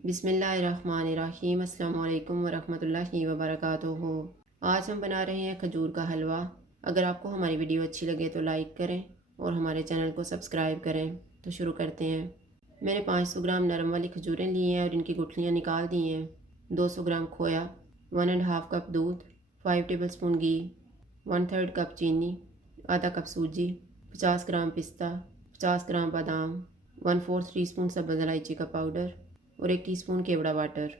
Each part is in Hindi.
बिस्मिल्लाहिर्रहमानिर्रहीम। अस्सलामु अलैकुम वरहमतुल्लाहि वबरकातुहू। आज हम बना रहे हैं खजूर का हलवा। अगर आपको हमारी वीडियो अच्छी लगे तो लाइक करें और हमारे चैनल को सब्सक्राइब करें। तो शुरू करते हैं। मैंने 500 ग्राम नरम वाली खजूरें ली हैं और इनकी गुठलियाँ निकाल दी हैं। 200 ग्राम खोया, 1.5 कप दूध, 5 टेबल स्पून घी, 1/3 कप चीनी, आधा कप सूजी, 50 ग्राम पिस्ता, 50 ग्राम बादाम, 1/4 टीस्पून सब्ज़ इलायची का पाउडर और 1 टीस्पून केवड़ा वाटर।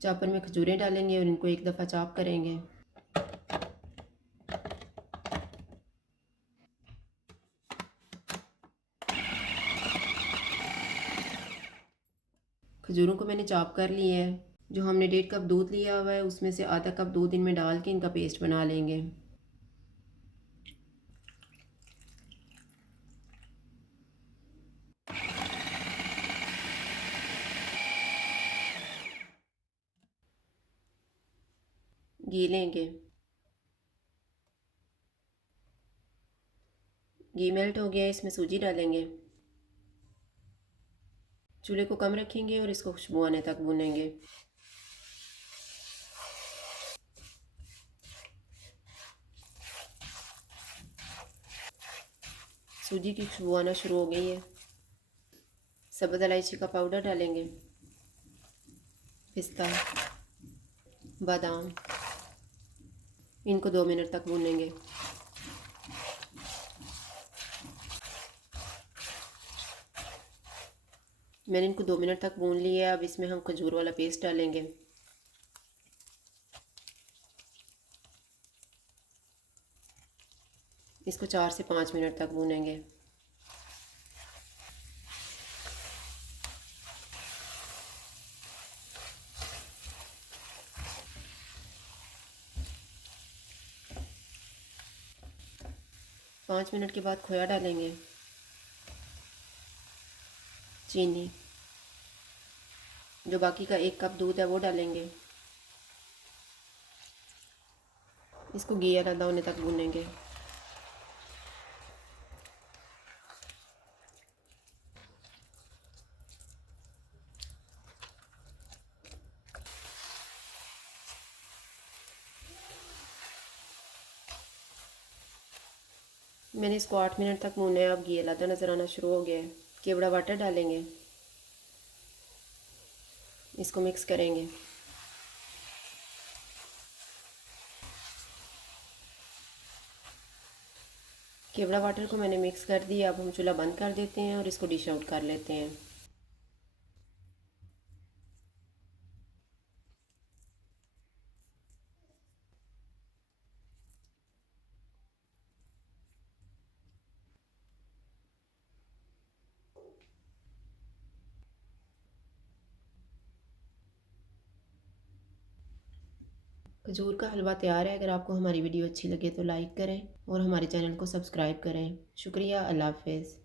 चॉपर में खजूरें डालेंगे और इनको एक दफ़ा चॉप करेंगे। खजूरों को मैंने चॉप कर लिया है। जो हमने 1.5 कप दूध लिया हुआ है उसमें से आधा कप दूध इनमें डाल के इनका पेस्ट बना लेंगे। घी लेंगे। घी मेल्ट हो गया है, इसमें सूजी डालेंगे। चूल्हे को कम रखेंगे और इसको खुशबू आने तक भूनेंगे। सूजी की खुशबू आना शुरू हो गई है। सब्ज़ इलायची का पाउडर डालेंगे, पिस्ता, बादाम, इनको 2 मिनट तक भूनेंगे। मैंने इनको 2 मिनट तक भून लिया है। अब इसमें हम खजूर वाला पेस्ट डालेंगे। इसको 4 से 5 मिनट तक भूनेंगे। पाँच मिनट के बाद खोया डालेंगे, चीनी, जो बाकी का 1 कप दूध है वो डालेंगे। इसको घी अलग होने तक भूनेंगे। मैंने इसको 8 मिनट तक भूना है। अब घी अलग नज़र आना शुरू हो गया है। केवड़ा वाटर डालेंगे, इसको मिक्स करेंगे। केवड़ा वाटर को मैंने मिक्स कर दिया। अब हम चूल्हा बंद कर देते हैं और इसको डिश आउट कर लेते हैं। खजूर का हलवा तैयार है। अगर आपको हमारी वीडियो अच्छी लगे तो लाइक करें और हमारे चैनल को सब्सक्राइब करें। शुक्रिया। अल्लाह हाफ़िज़।